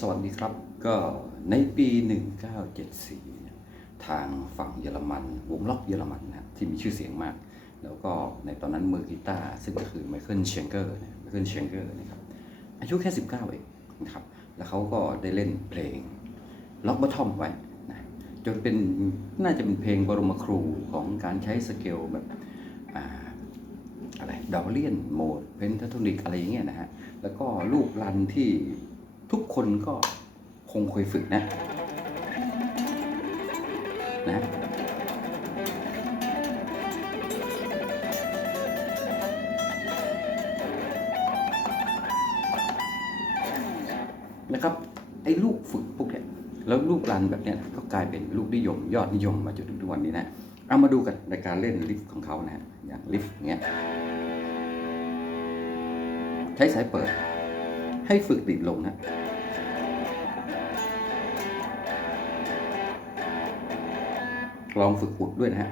สวัสดีครับ ก็ในปี 1974 ทางฝั่งเยอรมัน วงล็อกเยอรมันนะครับที่มีชื่อเสียงมาก แล้วก็ในตอนนั้นมือกีตาร์ซึ่งก็คือไมเคิลเชงเกอร์ไมเคิลเชงเกอร์นะครับ อายุแค่ 19 เองนะครับ แล้วเขาก็ได้เล่นเพลงล็อกบัตทอมไว้นะจนเป็นน่าจะเป็นเพลงบรมครูของการใช้สเกลแบบอ่าอะไรดาวเลียนโหมด เพนทาโทนิกอะไรอย่างเงี้ยนะฮะ แล้วก็ลูกรันที่ ทุกคนก็คงเคยฝึกนะ นะนะครับไอ้ลูกฝึกพวกเนี้ยแล้วลูกรันแบบเนี้ยก็กลายเป็นลูกนิยม ยอดนิยมมาจนถึงทุกวันนี้นะเอามาดูกันในการเล่นลิฟต์ของเขานะฮะอย่างลิฟต์เงี้ยใช้สายเปิด ให้ฝึกดิ่งลงนะลองฝึกอุดด้วยนะฮะ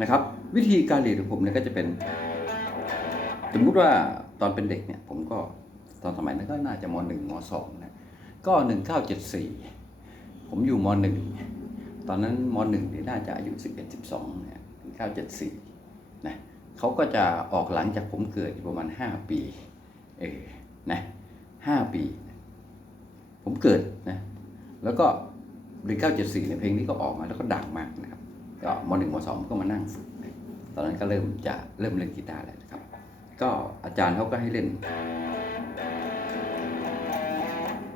นะครับวิธีการเรียนของผมเนี่ยก็จะเป็น สมมุติว่าตอนเป็นเด็กเนี่ยผมก็ตอนสมัยนั้นก็น่าจะมหนึ่งมสองนะก็หนึ่งเก้าเจ็ดสี่ผมอยู่มหนึ่งตอนนั้นมหนึ่งนี่น่าจะอายุสิบเอ็ดสิบสองเนี่ยหนึ่งเก้าเจ็ดสี่นะเขาก็จะออกหลังจากผมเกิดประมาณห้าปีเออนะห้าปี ผมเกิดนะแล้วก็หนึ่งเก้าเจ็ดสี่เนี่ยเพลงนี้ก็ออกมาแล้วก็ดังมากนะครับก็มหนึ่งมสองก็มานั่งฝึกตอนนั้นก็เริ่มจะเริ่มเล่นกีตาร์แล้วนะครับ ก็อาจารย์เขาก็ให้เล่น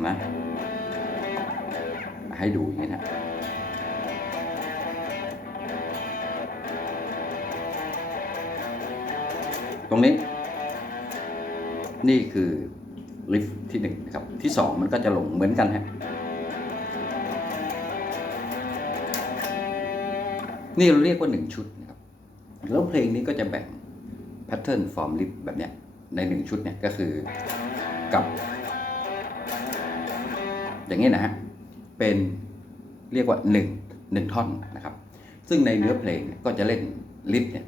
นะให้ดูอย่างนี้นะตรงนี้ นี่คือลิฟต์ที่หนึ่งนะครับ ที่สองมันก็จะลงเหมือนกันฮะนี่เราเรียกว่าหนึ่งชุดนะครับ แล้วเพลงนี้ก็จะแบ่ง แพทเทิร์นฟอร์มลิฟแบบเนี้ยในหนึ่งชุดเนี่ยก็คือกับ อย่างนี้นะฮะ เป็นเรียกว่าหนึ่งหนึ่งท่อนนะครับ ซึ่งในเนื้อเพลงเนี่ยก็จะเล่นลิฟเนี่ย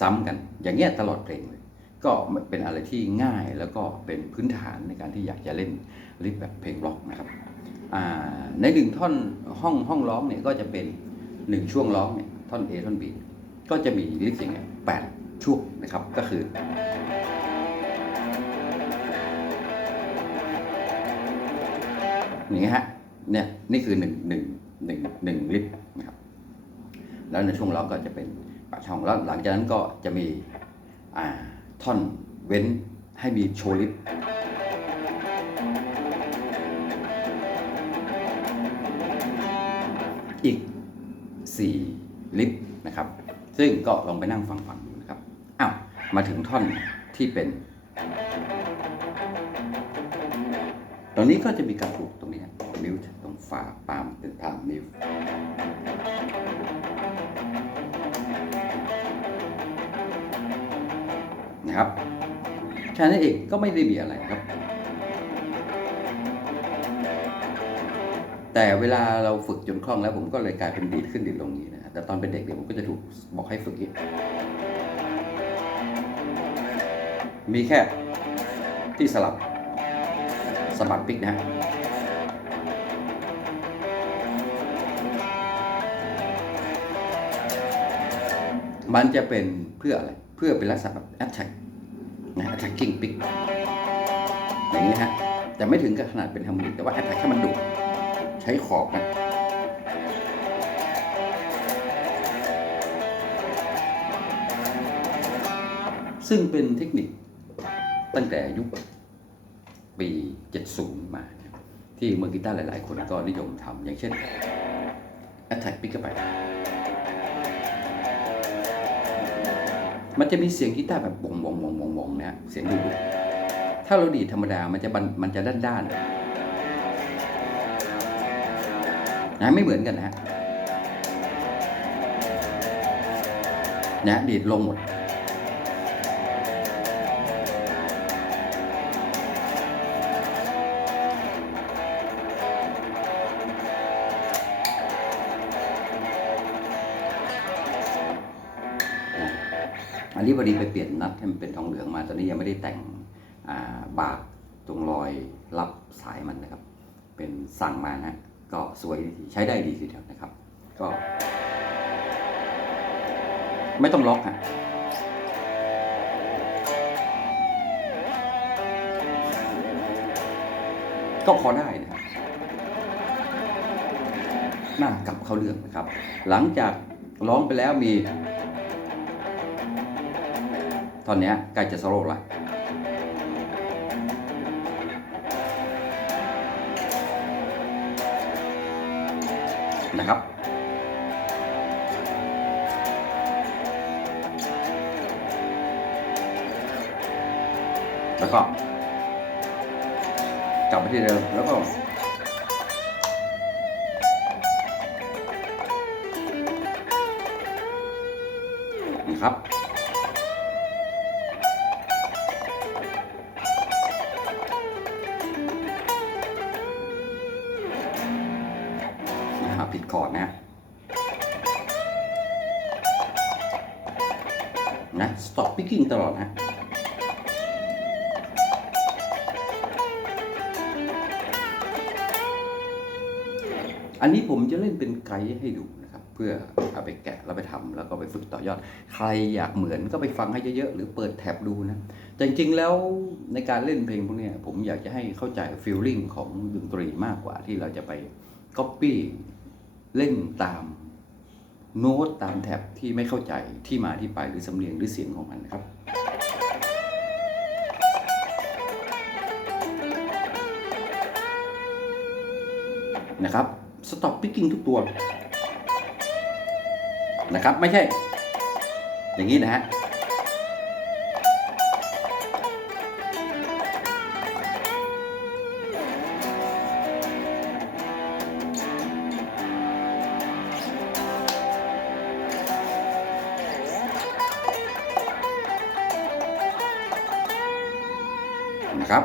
ซ้ำกัน อย่างเงี้ยตลอดเพลงเลย ก็เป็นอะไรที่ง่ายแล้วก็เป็นพื้นฐานในการที่อยากจะเล่นลิฟแบบเพลงร็อกนะครับอ่าในหนึ่งท่อนห้องห้องร้องเนี่ยก็จะเป็นหนึ่งช่วงร้องเนี่ยท่อน A ท่อน B ก็จะมีลิฟอย่างเงี้ยแปด ช่วงนะครับก็คือ อย่างเงี้ฮะเนี่ยนี่คือหนึ่งหนึ่งหนึ่งหนึ่งลิตรนะครับแล้วในช่วงร้องก็จะเป็นปากช่องแล้วหลังจากนั้นก็จะมีอ่าท่อนเว้นให้มีโชว์ลิฟอีก 4 ลิตรนะครับ ซึ่งก็ลองไปนั่งฟังฟังดู มาถึงท่อนที่เป็น ตรงนี้ก็จะมีการปลูกตรงนี้มิวตรงฝาปามเป็นปามมิวนะครับแค่นั้นเองก็ไม่ได้มีอะไรครับ แต่เวลาเราฝึกจนคล่องแล้วผมก็เลยกลายเป็นดีดขึ้นดีดลงนี้นะแต่ตอนเป็นเด็กเนี่ยผมก็จะถูกบอกให้ฝึกอีก มีแค่ที่สลับสะบัดปิกนะฮะมันจะเป็นเพื่ออะไร เพื่อเป็นลักษณะแบบ attack นะ attacking pick อย่างนี้ฮะ แต่ไม่ถึงกับขนาดเป็นฮาร์โมนิกแต่ว่า attack ให้มันดุใช้ขอบนะ ซึ่งเป็นเทคนิคตั้งแต่ยุคปี 70 มา ที่มือกีตาร์หลาย ๆ คนก็นิยมทำอย่างเช่น Attack Pick ไปมันจะมีเสียงกีตาร์แบบวงวงวงวงวงนะฮะเสียงดุๆถ้าเราดีดธรรมดามันจะบันมันจะด้านด้านๆนะไม่เหมือนกันนะฮะนะดีดลงหมด อันนี้พอดีไปเปลี่ยนนัดให้มันเป็นทองเหลืองมา ตอนนี้ยังไม่ได้แต่งาบากตรงรอยรับสายมันนะครับ เป็นสั่งมานะก็สวยดีใช้ได้ดีทีเดียวนะครับ ก็ ไม่ต้องล็อกฮะก็พอได้นะครับน่ากลับเข้าเรื่องนะครับ หลังจากร้องไปแล้วมี ตอนนี้ใกล้จะโซโล่ละนะครับ แล้วก็กลับไปที่เดิมแล้วก็ ก่อนนะนะ stop picking ตลอดนะ อันนี้ผมจะเล่นเป็นไกด์ให้ดูนะครับ เพื่อเอาไปแกะแล้วไปทำแล้วก็ไปฝึกต่อยอด ใครอยากเหมือนก็ไปฟังให้เยอะๆ หรือเปิดแท็บดูนะ แต่จริงๆแล้วในการเล่นเพลงพวกนี้ผมอยากจะให้เข้าใจฟีลลิ่งของดนตรีมากกว่าที่เราจะไปก๊อปปี้ เล่นตามโน้ตตามแท็บที่ไม่เข้าใจที่มาที่ไปหรือสำเนียงหรือเสียงของมันนะครับ นะครับ stop picking ทุกตัว นะครับ ไม่ใช่ อย่างนี้นะฮะ นะครับ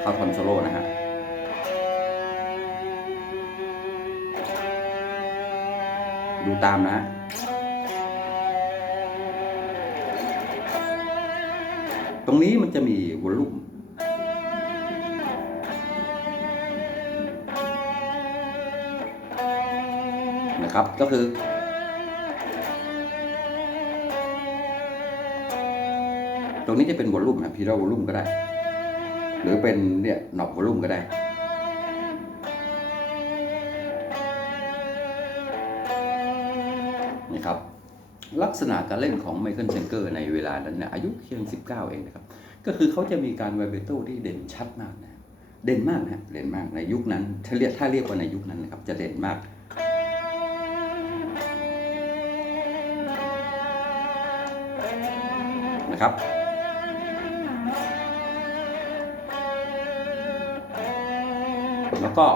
เข้าคอนโซโล่นะฮะดูตามนะ ตรงนี้มันจะมีวอลลุ่มนะครับก็คือ ตรงนี้จะเป็นวอลลุ่มนะพีเราวอลลุ่มก็ได้ หรือเป็นเนี่ยหนอบวอลลุ่มก็ได้ กษณะการเล่นของไมเคิลเซนเกอร์ในเวลานั้นเนี่ยอายุเพียง 19 เองนะครับ ก็คือเขาจะมีการไวเบโต้ที่เด่นชัดมากนะเด่นมากนะเด่นมากในยุคนั้นถ้าเรียกถ้าเรียกว่าในยุคนั้นนะครับ จะเด่นมากนะครับแล้วก็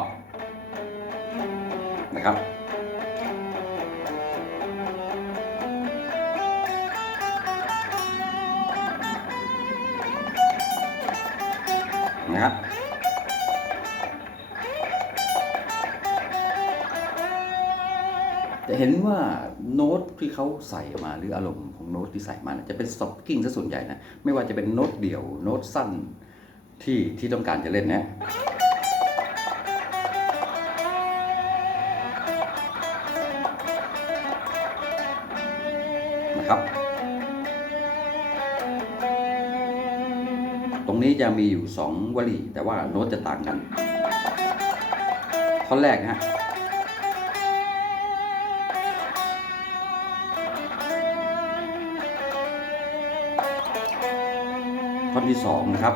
นะครับ นะครับจะเห็นว่าโน้ตที่เขาใส่มาหรืออารมณ์ของโน้ตที่ใส่มาเนี่ยจะเป็นสต็อปกิ้งซะส่วนใหญ่นะไม่ว่าจะเป็นโน้ตเดี่ยวโน้ตสั้นที่ที่ต้องการจะเล่นนะนะครับ จะมีอยู่สองวลี แต่ว่าโน้ตจะต่างกัน ท่อนแรกนะฮะท่อนที่สองนะครับ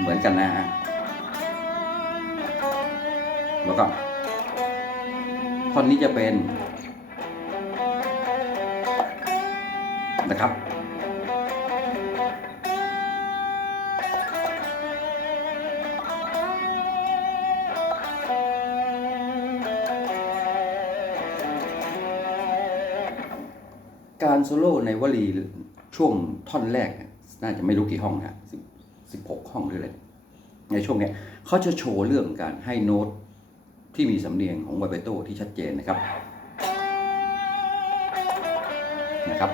เหมือนกันนะฮะ แล้วก็ท่อนนี้จะเป็นนะครับ โซโล่ในวลีช่วงท่อนแรก น่าจะไม่รู้กี่ห้องนะสิบสิบหกห้องหรืออะไรในช่วงนี้เขาจะโชว์เรื่องการให้โน้ตที่มีสำเนียงของไวเบโตที่ชัดเจนนะครับนะครับ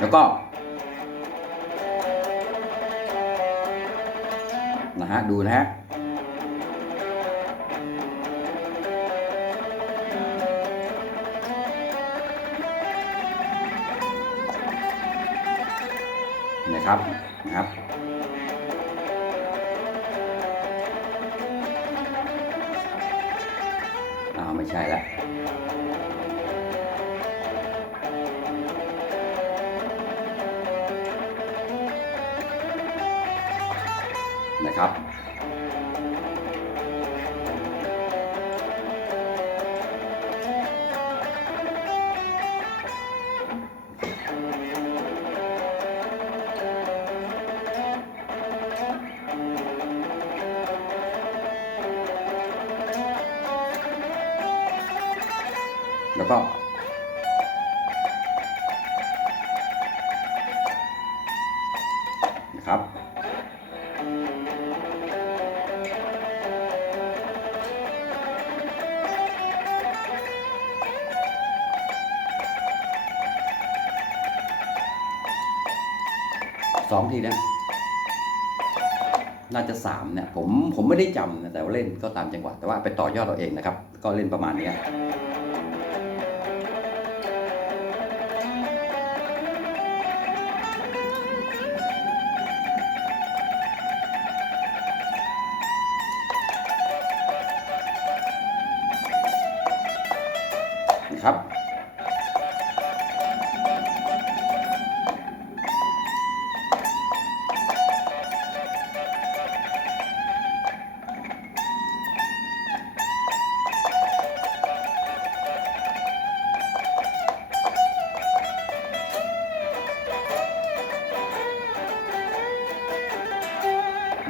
แล้วก็นะฮะดูนะฮะ นะครับนะครับอ้าวไม่ใช่แล้ว แล้วก็นะครับสองทีนะน่าจะสามเนี่ยผมผมไม่ได้จำนะแต่ว่าเล่นก็ตามจังหวะแต่ว่าไปต่อยอดเราเองนะครับ ก็เล่นประมาณนี้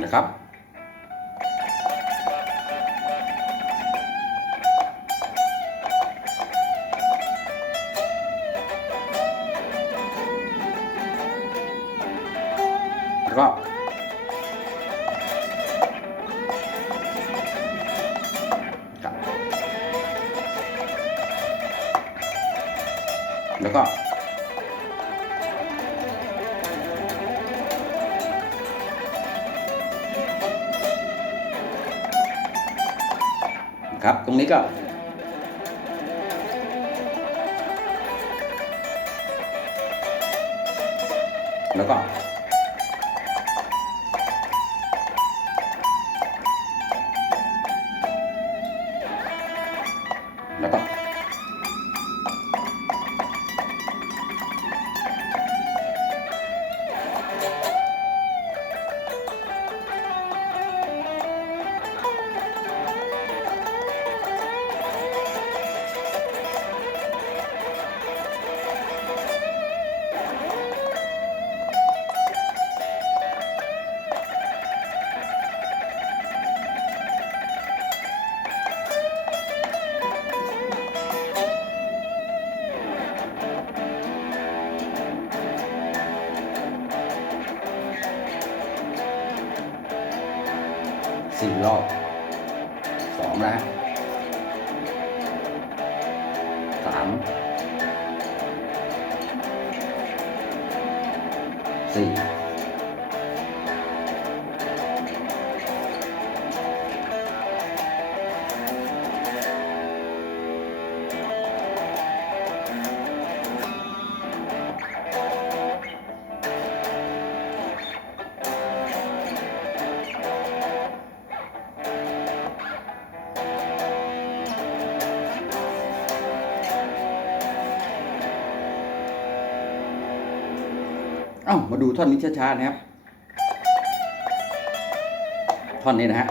นะครับ ครับ ตรงนี้ก็แล้วก็ สี่เดูท่อนนี้ช้าๆนะครับ ท่อนนี้นะฮะ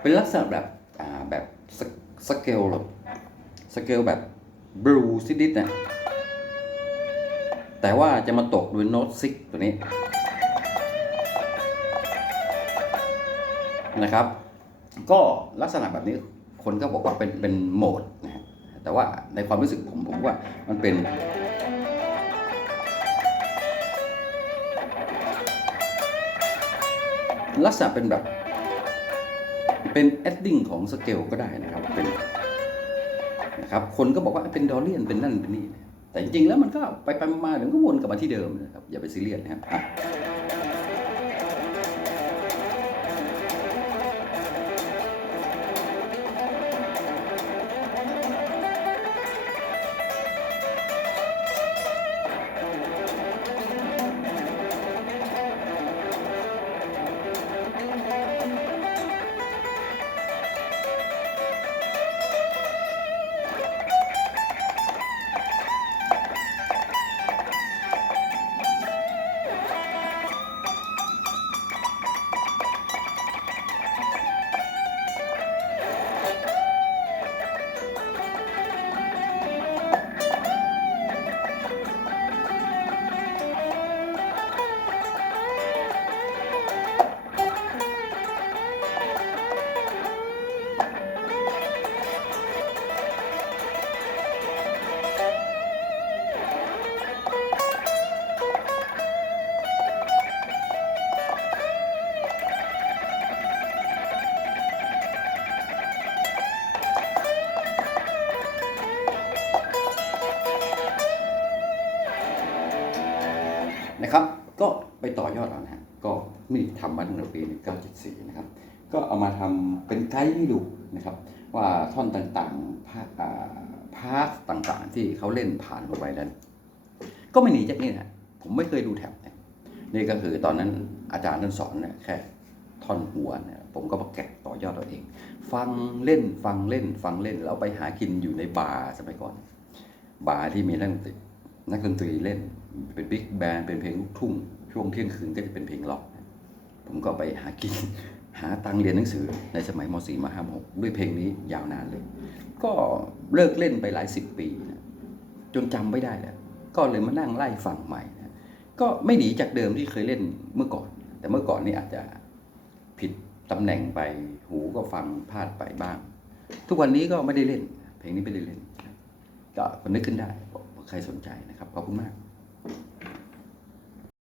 เป็นลักษณะแบบอ่าแบบสสเกลหรอสเกลแบบบลูซิดิสนะแต่ว่าจะมาตกด้วยโน้ตซิกตัวนี้นะครับ ก็ลักษณะแบบนี้คนก็บอกว่าเป็นเป็นโหมดนะฮะแต่ว่าในความรู้สึกผมผมว่ามันเป็น ลักษณะเป็นแบบ เป็นแอดดิ้งของสเกลก็ได้นะครับเป็นนะครับคนก็บอกว่าเป็นดอลเลียนเป็นนั่นเป็นนี่ แต่จริงๆแล้วมันก็ไปไปมาๆเดี๋ยวมันก็วนกลับมาที่เดิมนะครับอย่าไปซีเรียสนะครับ ก็ไปต่อยอดเอานะฮะก็นี่ทำมาตั้งแต่ปี 1974 นะครับ ก็เอามาทำเป็นไกด์ให้ดูนะครับ ว่าท่อนต่างๆพาอ่าพาร์ทต่างๆ ที่เขาเล่นผ่านลงไปนั้น ก็ไม่หนีจากนี่นะผมไม่เคยดูแถบเนี่ยนี่ก็คือตอนนั้นอาจารย์ท่านสอนเนี่ยแค่ท่อนหัวเนี่ยผมก็มาแกะต่อยอดตัวเอง ฟังเล่นฟังเล่นฟังเล่นแล้วไปหากินอยู่ในบาร์สมัยก่อน บาร์ที่มีนักดนตรี นักดนตรีเล่นเป็นบิ๊กแบนด์เป็นเพลงลูกทุ่ง ช่วงเที่ยงคืนก็จะเป็นเพลงล็อก ผมก็ไปหากินหาตังค์เรียนหนังสือในสมัยม .4 มา5ด้วยเพลงนี้ยาวนานเลย ก็เลิกเล่นไปหลายสิบปีนะจนจำไม่ได้แล้ว ก็เลยมานั่งไล่ฟังใหม่นะก็ไม่หนีจากเดิมที่เคยเล่นเมื่อก่อน แต่เมื่อก่อนนี่อาจจะผิดตำแหน่งไปหูก็ฟังพลาดไปบ้าง ทุกวันนี้ก็ไม่ได้เล่น เพลงนี้ไม่ได้เล่น ก็นึกขึ้นได้ ใครสนใจนะครับ ขอบคุณมาก